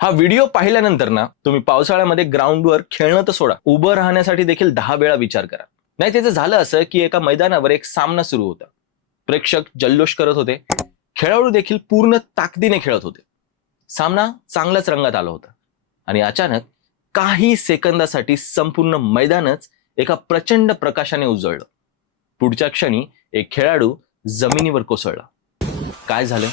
हा व्हिडिओ पाहिल्यानंतर ना तुम्ही पावसाळ्यामध्ये ग्राउंडवर खेळणं तर सोडा, उभं राहण्यासाठी देखील 10 वेळा विचार करा. नाही त्याचं झालं असं की एका मैदानावर एक सामना सुरू होता. प्रेक्षक जल्लोष करत होते, खेळाडू देखील पूर्ण ताकदीने खेळत होते. सामना चांगल्याच रंगात आला होता आणि अचानक काही सेकंदासाठी संपूर्ण मैदानच एका प्रचंड प्रकाशाने उजळलं. पुढच्या क्षणी एक खेळाडू जमिनीवर कोसळला. काय झालं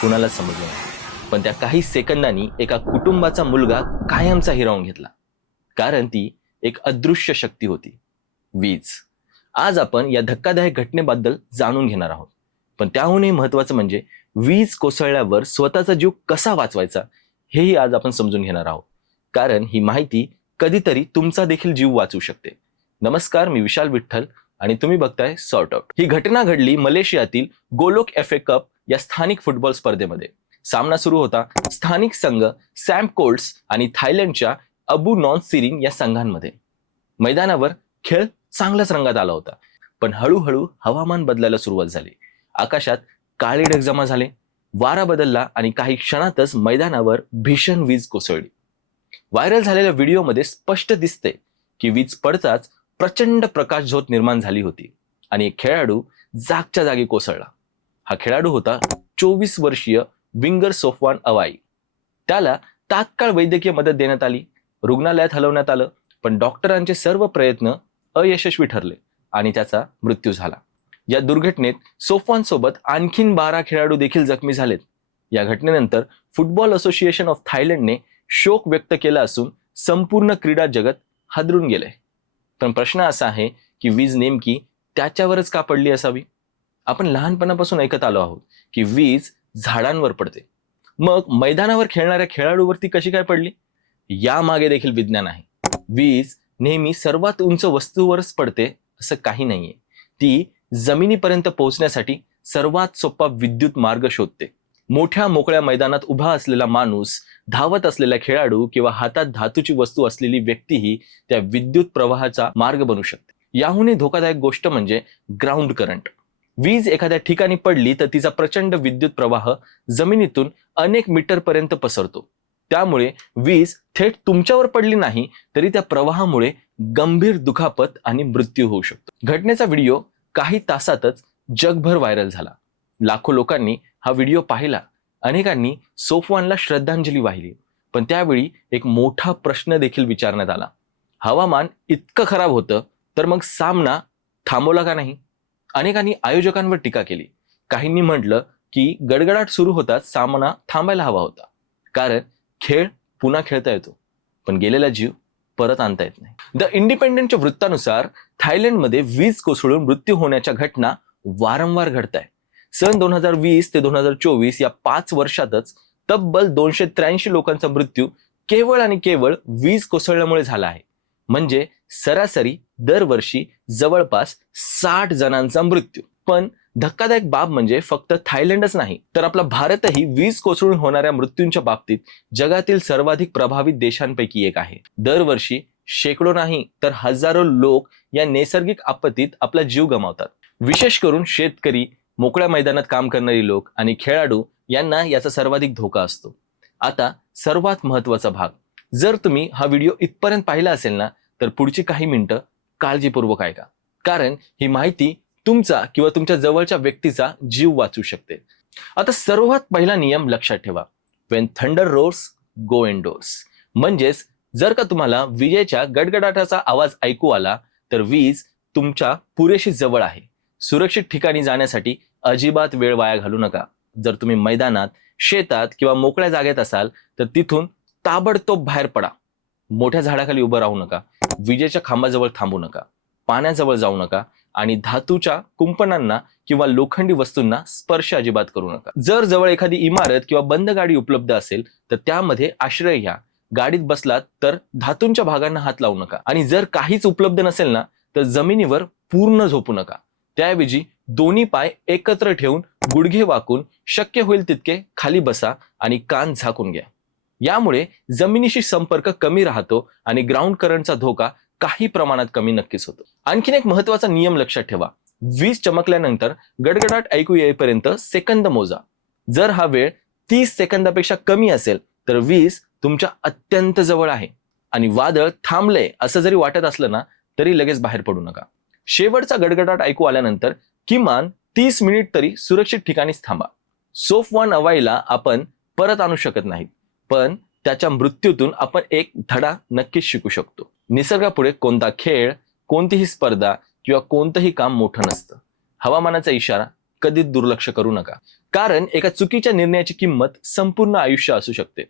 कुणालाच समजलं नाही, पण त्या काही सेकंदांनी एका कुटुंबाचा मुलगा कायमचा हिरावून घेतला. कारण ती एक अदृश्य शक्ती होती, वीज. आज आपण या धक्कादायक घटनेबद्दल जाणून घेणार आहोत. पण त्याहूनही महत्वाचं म्हणजे वीज कोसळल्यावर स्वतःचा जीव कसा वाचवायचा हेही आज आपण समजून घेणार आहोत. कारण ही माहिती कधीतरी तुमचा देखील जीव वाचवू शकते. नमस्कार, मी विशाल विठ्ठल आणि तुम्ही बघताय सॉर्ट आउट. ही घटना घडली मलेशियातील गोलोक FA कप या स्थानिक फुटबॉल स्पर्धेमध्ये. सामना सुरू होता स्थानिक संघ सॅम कोल्ड्स आणि थायलंडच्या अबू नॉन सिरिंग या संघांमध्ये. मैदानावर खेळ चांगल्याच रंगात आला होता, पण हळूहळू हवामान बदलायला सुरुवात झाली. आकाशात काळे ढग जमा झाले, वारा बदलला आणि काही क्षणातच मैदानावर भीषण वीज कोसळली. व्हायरल झालेल्या व्हिडिओमध्ये स्पष्ट दिसते की वीज पडताच प्रचंड प्रकाश झोत निर्माण झाली होती आणि एक खेळाडू जागच्या जागी कोसळला. हा खेळाडू होता 24 वर्षीय विंगर सोफवान अवाई. त्याला तात्काळ वैद्यकीय मदत देण्यात आली, रुग्णालयात हलवण्यात आलं, पण डॉक्टरांचे सर्व प्रयत्न अयशस्वी ठरले आणि त्याचा मृत्यू झाला. या दुर्घटनेत सोफवान सोबत आणखीन 12 खेळाडू देखील जखमी झालेत. या घटनेनंतर फुटबॉल असोसिएशन ऑफ थायलंडने शोक व्यक्त केला असून संपूर्ण क्रीडा जगत हादरून गेले. पण प्रश्न असा आहे की वीज नेमकी त्याच्यावरच का पडली असावी? आपण लहानपणापासून ऐकत आलो आहोत की वीज झाडांवर पडते. मग मैदानावर खेळणाऱ्या खेळाडूवरती कशी काय पडली? यामागे देखील विज्ञान आहे. वीज नेहमी सर्वात उंच वस्तूवरच पडते असं काही नाहीये. ती जमिनीपर्यंत पोहोचण्यासाठी सर्वात सोपा विद्युत मार्ग शोधते. मोठ्या मोकळ्या मैदानात उभा असलेला माणूस, धावत असलेला खेळाडू किंवा हातात धातूची वस्तू असलेली व्यक्तीही त्या विद्युत प्रवाहाचा मार्ग बनू शकते. याहूनही धोकादायक गोष्ट म्हणजे ग्राउंड करंट. वीज एखाद्या ठिकाणी पडली तर तिचा प्रचंड विद्युत प्रवाह जमिनीतून अनेक मीटर पर्यंत पसरतो. त्यामुळे वीज थेट तुमच्यावर पडली नाही तरी त्या प्रवाहामुळे गंभीर दुखापत आणि मृत्यू होऊ शकतो. घटनेचा व्हिडिओ काही तासातच जगभर व्हायरल झाला. लाखो लोकांनी हा व्हिडिओ पाहिला. अनेकांनी सोफवानला श्रद्धांजली वाहिली. पण त्यावेळी एक मोठा प्रश्न देखील विचारण्यात आला. हवामान इतकं खराब होतं तर मग सामना थांबवला का नाही? अनेकांनी आयोजकांवर टीका केली. काहींनी म्हटलं की गडगडाट सुरू होताच सामना थांबायला हवा होता, कारण खेळ पुन्हा खेळता येतो, पण गेलेला जीव परत आणता येत नाही. द इंडिपेंडंटच्या वृत्तानुसार थायलंडमध्ये वीज कोसळून मृत्यू होण्याच्या घटना वारंवार घडत आहे. सन 2020 ते 2024 या 5 वर्षातच तब्बल 283 लोकांचा मृत्यू केवळ आणि केवळ वीज कोसळल्यामुळे झाला आहे. म्हणजे सरासरी दरवर्षी जवळपास 60 जणांचा मृत्यू. पण धक्कादायक बाब म्हणजे फक्त थायलंडच नाही तर आपला भारतही वीज कोसळून होणाऱ्या मृत्यूंच्या बाबतीत जगातील सर्वाधिक प्रभावित देशांपैकी एक आहे. दरवर्षी शेकडो नाही तर हजारो लोक या नैसर्गिक आपत्तीत आपला जीव गमावतात. विशेष करून शेतकरी, मोकळ्या मैदानात काम करणारी लोक आणि खेळाडू यांना याचा सर्वाधिक धोका असतो. आता सर्वात महत्वाचा भाग, जर तुम्ही हा व्हिडिओ इथपर्यंत पाहिला असेल ना तर पुढची काही मिनिटं काळजीपूर्वक ऐका, कारण ही माहिती तुमचा किंवा तुमच्या जवळच्या व्यक्तीचा जीव वाचू शकते. आता सर्वात पहिला नियम लक्षात ठेवा, वेन थंडर रोर्स गो इनडोर्स. म्हणजेच जर का तुम्हाला विजेच्या गडगडाटाचा आवाज ऐकू आला तर वीज तुमच्या पुरेशी जवळ आहे. सुरक्षित ठिकाणी जाण्यासाठी अजिबात वेळ वाया घालू नका. जर तुम्ही मैदानात, शेतात किंवा मोकळ्या जागेत असाल तर तिथून ताबडतोब बाहेर पडा. मोठ्या झाडाखाली उभं राहू नका, विजेच्या खांबाजवळ थांबू नका, पाण्याजवळ जाऊ नका आणि धातूच्या कुंपणांना किंवा लोखंडी वस्तूंना स्पर्श अजिबात करू नका. जर जवळ एखादी इमारत किंवा बंद गाडी उपलब्ध असेल तर त्यामध्ये आश्रय घ्या. गाडीत बसलात तर धातूंच्या भागांना हात लावू नका आणि जर काहीच उपलब्ध नसेल ना तर जमिनीवर पूर्ण झोपू नका. त्याऐवजी दोन्ही पाय एकत्र ठेवून गुडघे वाकून शक्य होईल तितके खाली बसा आणि कान झाकून घ्या. यामुळे जमिनीशी संपर्क कमी राहतो आणि ग्राउंड करंटचा धोका काही प्रमाणात कमी नक्कीच होतो. आणखीन एक महत्वाचा नियम लक्षात ठेवा, वीज चमकल्यानंतर गडगडाट ऐकू येईपर्यंत सेकंद मोजा. जर हा वेळ 30 सेकंदापेक्षा कमी असेल तर वीज तुमच्या अत्यंत जवळ आहे आणि वादळ थांबले असं जरी वाटत असलं ना तरी लगेच बाहेर पडू नका. शेवटचा गडगडाट ऐकू आल्यानंतर किमान 30 मिनिट तरी सुरक्षित ठिकाणीच थांबा. सोफवान अवाईला आपण परत आणू शकत नाहीत, पण त्याच्या मृत्यूतून आपण एक धडा नक्कीच शिकू शकतो. निसर्गापुढे कोणता खेळ, कोणतीही स्पर्धा किंवा कोणतंही काम मोठं नसतं. हवामानाचा इशारा कधीच दुर्लक्ष करू नका, कारण एका चुकीच्या निर्णयाची किंमत संपूर्ण आयुष्य असू शकते.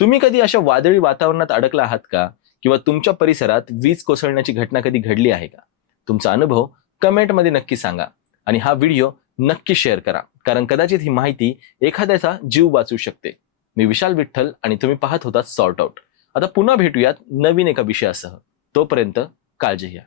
तुम्ही कधी अशा वादळी वातावरणात अडकला आहात का? किंवा तुमच्या परिसरात वीज कोसळण्याची घटना कधी घडली आहे का? तुमचा अनुभव कमेंटमध्ये नक्की सांगा आणि हा व्हिडिओ नक्की शेअर करा, कारण कदाचित ही माहिती एखाद्याचा जीव वाचू शकते. मी विशाल विठ्ठल आणि तुम्ही पाहत होता सॉर्ट आउट. आता पुन्हा भेटूयात नवीन एका विषयासह. तोपर्यंत काळजी घ्या.